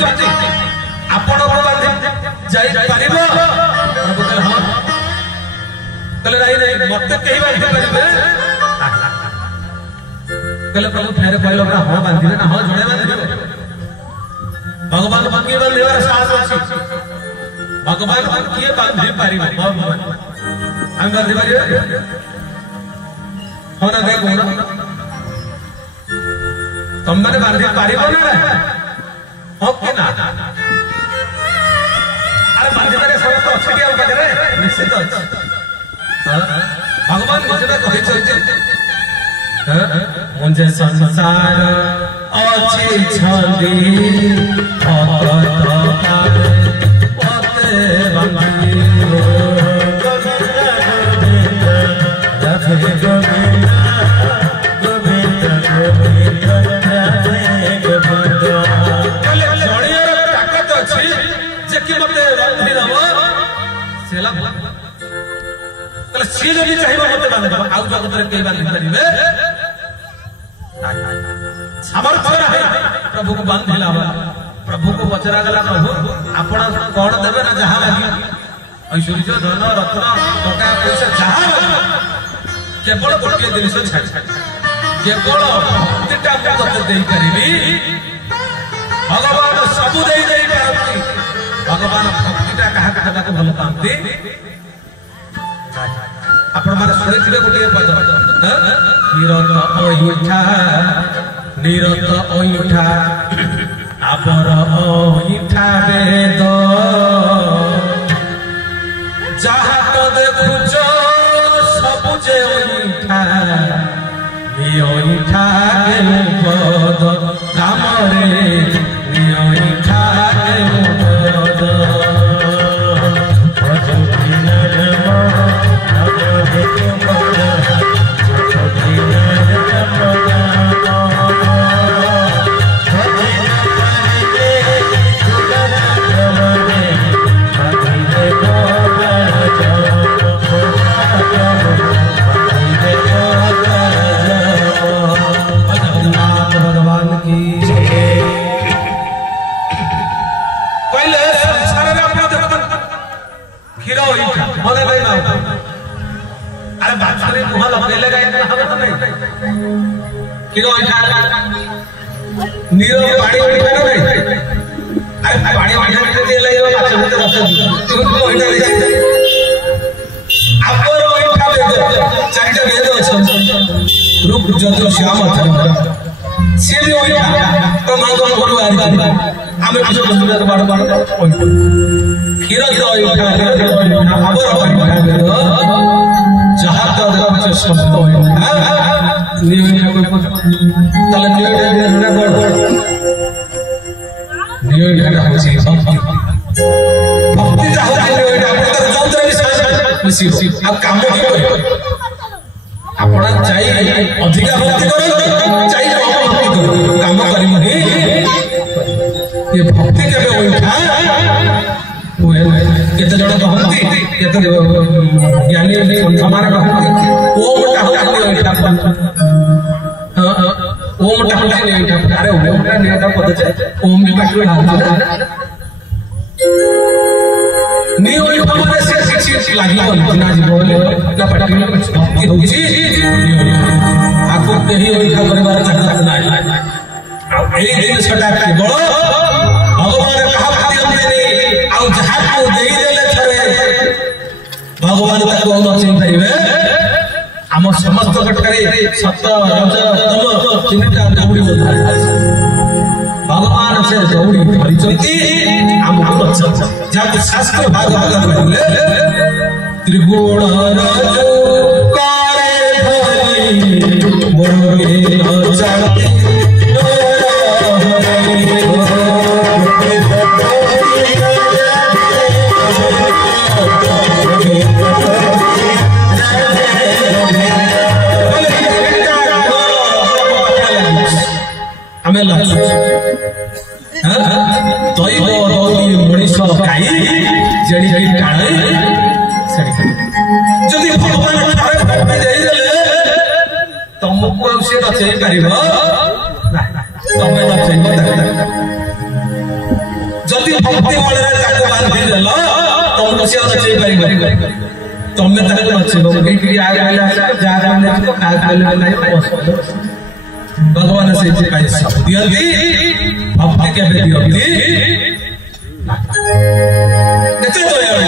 चाहते आपण को बांधे जाई परिबो प्रभु कहले हां कहले नहीं मत कहीं बांधे परिबे कहले प्रभु फेर कहलो ना हां बांधिबे ना हां जणे बांधिबे भगवान बांधे बांधिबार साहस अछि भगवान किए बांधे परिबो हम बांधे परिबे हो ना देखो ना तुम मैंने बांधे परिबो ना हो के ना अरे बांधिबारे सब तो अछि के बांधे निश्चित अछि भगवान मुझे कहि चलते मुझे संसार अच्छी छंदी ताकत अच्छी जे कि मते बांधि दब सेला सी जदि चाहिए मत बांध आउ जगत रे के बांध परिबे सामर्थ्य है प्रभु को बांधिला प्रभु को पचरा गला प्रभु आपण कोन देबे ना जहां लागी ऐश्वर्य धन रत्न टका पैसा जहां लागी केवल गोटे जिनिस छाड़ केवल भक्तिटा को देई करिबी भगवान सब देई पारती भगवान भक्तिटा कहा कहा को भल पाती आपण माने सुनिथिबे गोटे पद निरत ओइठा आबर ओइठा वेद जहा तो देखुच सब जे ओइठा ओइठा के पद राम रे ओइठा के पद अरे बाछरी मुह लगे किलो नीरो पानी अरे पानी चारिटा वेद रूप जंतु श्याम सी भी तो मांग आम क्षीर जहा काम आप अधिका भक्ति काम कर भक्ति के केते जण कहती केते ज्ञानी संसार कहती ओमटा ओमटा अरे ओमटा नेटा पद छे ओम भी बाकी नी ओइ माने से शिक्षित लागि ना जीवन ना पटक भक्ति होची आको केही ओइ का परिवार ताकत नाही एही दिन छटा केवल भगवान कहा भक्ति हमने आउ जहा को देई देले थरे भगवान ताको न चिन पाइबे हम समस्त कटकरे सत्य रज तम चिंता दौड़ी भगवान से दौड़ी परिचंती हम बच्चा जब शास्त्र भाग कहले त्रिगुण रज करे भई मोरे अचाते जदि भगवान तुमको से रचई पार तुम रचई भक्ति बଳରେ ତାକୁ ବାନ୍ଧି ଦେଲ ତମକୁ ସିଏ ନଚେଇ ପାରିବ ତମେ ତାକୁ ନଚେଇବ ଏଇଠି ଆଗ ହେଲେ ଯାହା ନେଇଯିବ କାହା କହିଲେ ନାହିଁ ଭଗବାନ ସେଇଥିପାଇଁ ସାପ ଦିଅନ୍ତି ଭକ୍ତି କେବେ ଦିଅନ୍ତି କେତେ ଦୟାଳୁ